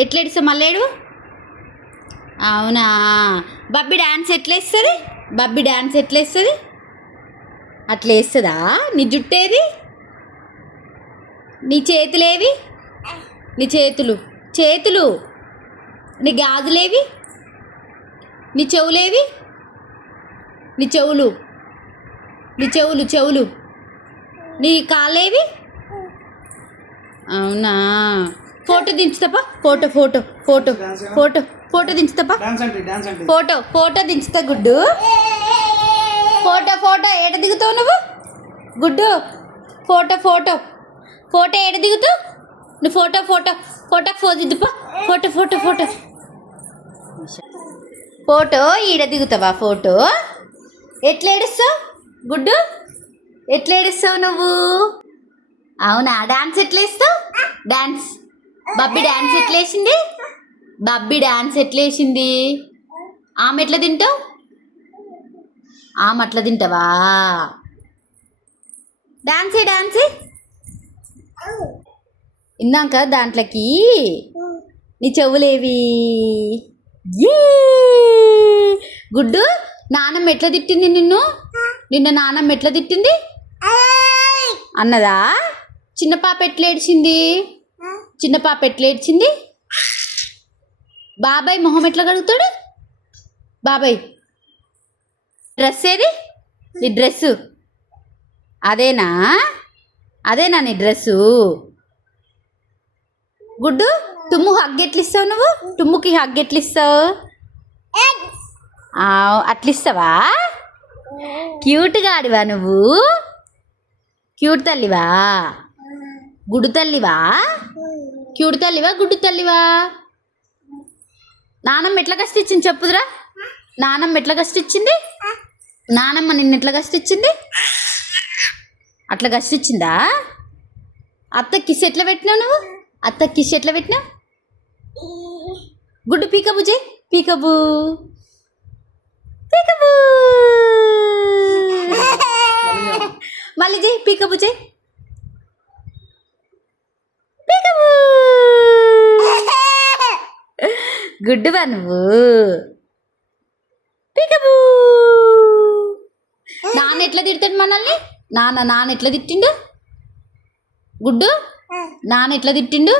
ఎట్లా ఏడుస్తావు మళ్ళీ ఏడు. అవునా, బబ్బీ డ్యాన్స్ ఎట్లా వేస్తుంది? బబ్బీ డ్యాన్స్ ఎట్లా వేస్తుంది? అట్లా వేస్తుందా? నీ జుట్టేది? నీ చేతులేవి? నీ చేతులు చేతులు నీ గాజులేవి? నీ చెవులేవి? నీ చెవులు నీ చెవులు చెవులు నీ కాళ్ళేవి? అవునా, ఫోటో దించుతాపా. Photo photo photo photo photo దించుతాపా. ఫోటో ఫోటో దించుతా గుడ్డు. ఫోటో ఫోటో ఏట దిగుతావు నువ్వు గుడ్డు? ఫోటో ఫోటో ఫోటో ఏట దిగుతావు నువ్వు? ఫోటో ఫోటో ఫోటోకి ఫోజు దిద్దుపా. ఫోటో ఫోటో ఫోటో ఫోటో ఈడ దిగుతావా? ఫోటో ఎట్లా ఏడుస్తావు గుడ్డు? ఎట్లా ఏడుస్తావు నువ్వు? అవునా, డాన్స్ ఎట్లా వేస్తావు? డాన్స్ బబ్బీ డాన్స్ ఎట్లా వేసింది? బబ్బీ డాన్స్ ఎట్లా వేసింది? ఆమె ఎట్లా తింటావు? ఆమె అట్లా తింటావా? డాన్సే డాన్సే. ఇందాక దాంట్లోకి నీ చెవులేవి? ఏ గుడ్డు, నానమ్మ ఎట్లా తిట్టింది నిన్ను? నిన్న నానమ్మ ఎట్లా తిట్టింది అన్నదా? చిన్న పాప ఎట్లా ఏడ్చింది? చిన్న పాప ఎట్లా ఏడ్చింది? బాబాయ్ మొహం ఎట్లా కడుగుతాడు? బాబాయ్ డ్రెస్ ఏది? నీ డ్రెస్సు అదేనా? అదేనా నీ డ్రెస్సు? గుడ్డు, తుమ్ము హగ్ ఎట్లా ఇస్తావు నువ్వు? తుమ్ముకి హగ్ ఎట్లా ఇస్తావు? అట్లా ఇస్తావా? క్యూట్గా ఆడివా నువ్వు? క్యూట్ తల్లివా? గుడ్డు తల్లివా? క్యూట్ తల్లివా గుడ్డు తల్లివా? నానమ్మ ఎట్లా కష్టించింది చెప్పుదురా? నానమ్మ ఎట్లా కష్టించింది? నానమ్మ నిన్ను ఎట్లా కష్టించింది? అట్లా కష్టించిందా? అత్త కిస్ ఎట్లా పెట్టినావు నువ్వు? అత్త కిస్ ఎట్లా పెట్టినావు? గుడ్డు పీకబు జే. పీకబు పీకబు మళ్ళీ జే. పీకబు జే. పీకబు గుడ్డువా నువ్వు? పీకబు. నాన్న ఎట్లా తిడతాడు మనల్ని? నాన్న ఎట్లా తిట్టిండు గుడ్డు? నాన్న ఎట్లా తిట్టిండు?